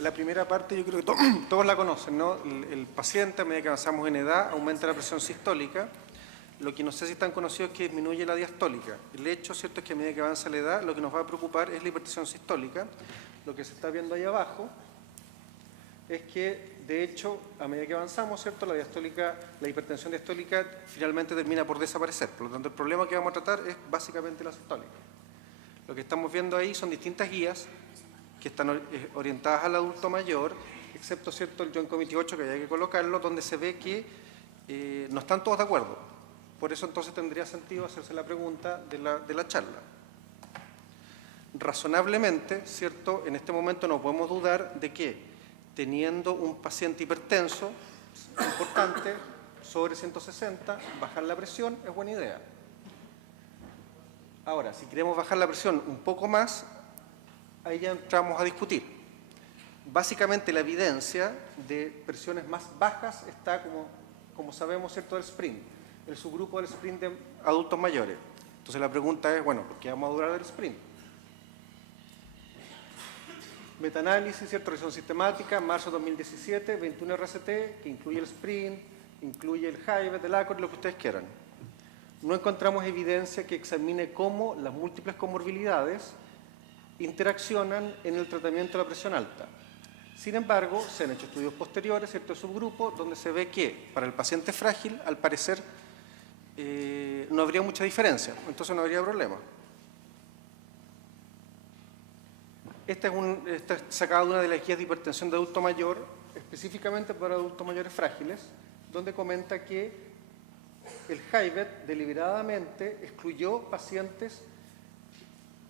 La primera parte yo creo que todos la conocen, ¿no? El paciente, a medida que avanzamos en edad, aumenta la presión sistólica. Lo que no sé si es tan conocido es que disminuye la diastólica. El hecho, ¿cierto?, es que a medida que avanza la edad, lo que nos va a preocupar es la hipertensión sistólica. Lo que se está viendo ahí abajo es que, de hecho, a medida que avanzamos, ¿cierto?, la hipertensión diastólica finalmente termina por desaparecer. Por lo tanto, el problema que vamos a tratar es básicamente la sistólica. Lo que estamos viendo ahí son distintas guías que están orientadas al adulto mayor, excepto, ¿cierto?, el Joint Committee 8, que hay que colocarlo, donde se ve que no están todos de acuerdo. Por eso entonces tendría sentido hacerse la pregunta de la charla. Razonablemente, ¿cierto?, en este momento no podemos dudar de que, teniendo un paciente hipertenso importante, sobre 160, bajar la presión es buena idea. Ahora, si queremos bajar la presión un poco más, ahí ya entramos a discutir. Básicamente la evidencia de presiones más bajas está, como sabemos, ¿cierto?, del sprint, el subgrupo del sprint de adultos mayores. Entonces la pregunta es, bueno, ¿por qué vamos a durar el sprint? Metaanálisis, ¿cierto?, revisión sistemática, marzo 2017, 21 RCT, que incluye el sprint, incluye el HIVET, el ACOR, lo que ustedes quieran. No encontramos evidencia que examine cómo las múltiples comorbilidades interaccionan en el tratamiento de la presión alta. Sin embargo, se han hecho estudios posteriores, cierto subgrupo, donde se ve que para el paciente frágil, al parecer, no habría mucha diferencia, entonces no habría problema. Esta es sacada de una de las guías de hipertensión de adulto mayor, específicamente para adultos mayores frágiles, donde comenta que el HIVET deliberadamente excluyó pacientes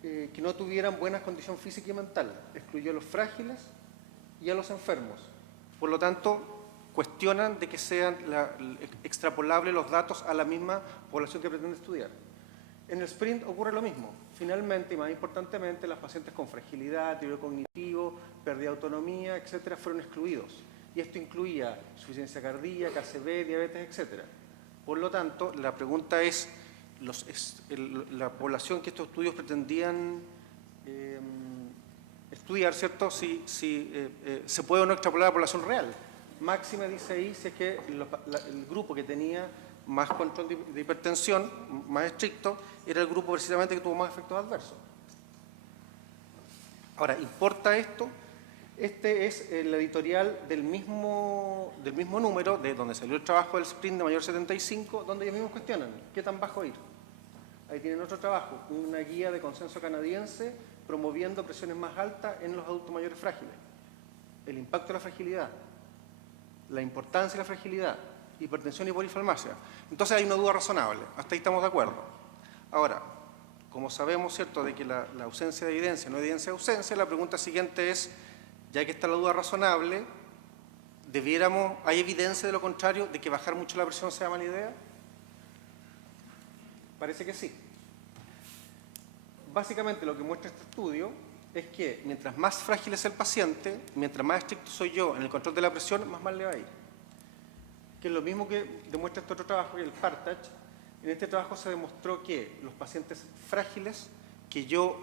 que no tuvieran buena condición física y mental. Excluyó a los frágiles y a los enfermos. Por lo tanto, cuestionan de que sean extrapolables los datos a la misma población que pretende estudiar. En el sprint ocurre lo mismo. Finalmente, y más importantemente, las pacientes con fragilidad, deterioro cognitivo, pérdida de autonomía, etcétera, fueron excluidos. Y esto incluía insuficiencia cardíaca, ACV, diabetes, etcétera. Por lo tanto, la pregunta es, la población que estos estudios pretendían estudiar, ¿cierto?, si se puede o no extrapolar a la población real. Máxima dice ahí si es que el grupo que tenía más control de hipertensión, más estricto, era el grupo precisamente que tuvo más efectos adversos. Ahora, ¿importa esto? Este es el editorial del mismo número, de donde salió el trabajo del sprint de mayor 75, donde ellos mismos cuestionan qué tan bajo ir. Ahí tienen otro trabajo, una guía de consenso canadiense promoviendo presiones más altas en los adultos mayores frágiles. El impacto de la fragilidad, la importancia de la fragilidad, hipertensión y polifarmacia. Entonces hay una duda razonable, hasta ahí estamos de acuerdo. Ahora, como sabemos, ¿cierto?, de que la ausencia de evidencia no es evidencia de ausencia, la pregunta siguiente es, ya que está la duda razonable, ¿hay evidencia de lo contrario, de que bajar mucho la presión sea mala idea? Parece que sí. Básicamente lo que muestra este estudio es que mientras más frágil es el paciente, mientras más estricto soy yo en el control de la presión, más mal le va a ir. Que es lo mismo que demuestra este otro trabajo, que el Partach. En este trabajo se demostró que los pacientes frágiles, que yo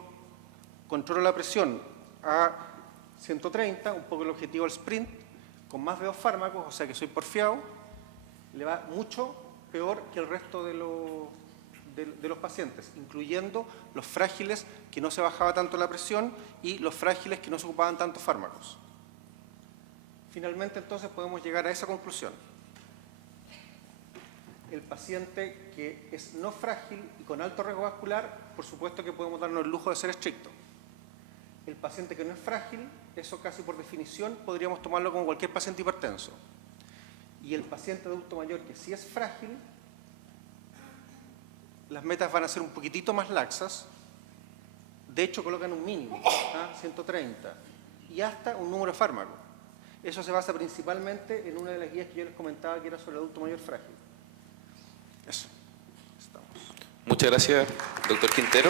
controlo la presión a 130, un poco el objetivo del sprint, con más de 2 fármacos, o sea que soy porfiado, le va mucho peor que el resto de los pacientes, incluyendo los frágiles que no se bajaba tanto la presión y los frágiles que no se ocupaban tantos fármacos. Finalmente, entonces, podemos llegar a esa conclusión. El paciente que es no frágil y con alto riesgo vascular, por supuesto que podemos darnos el lujo de ser estrictos. El paciente que no es frágil, eso casi por definición podríamos tomarlo como cualquier paciente hipertenso. Y el paciente adulto mayor que sí es frágil, las metas van a ser un poquitito más laxas. De hecho, colocan un mínimo, 130, y hasta un número de fármacos. Eso se basa principalmente en una de las guías que yo les comentaba, que era sobre el adulto mayor frágil. Eso. Estamos. Muchas gracias, doctor Quintero.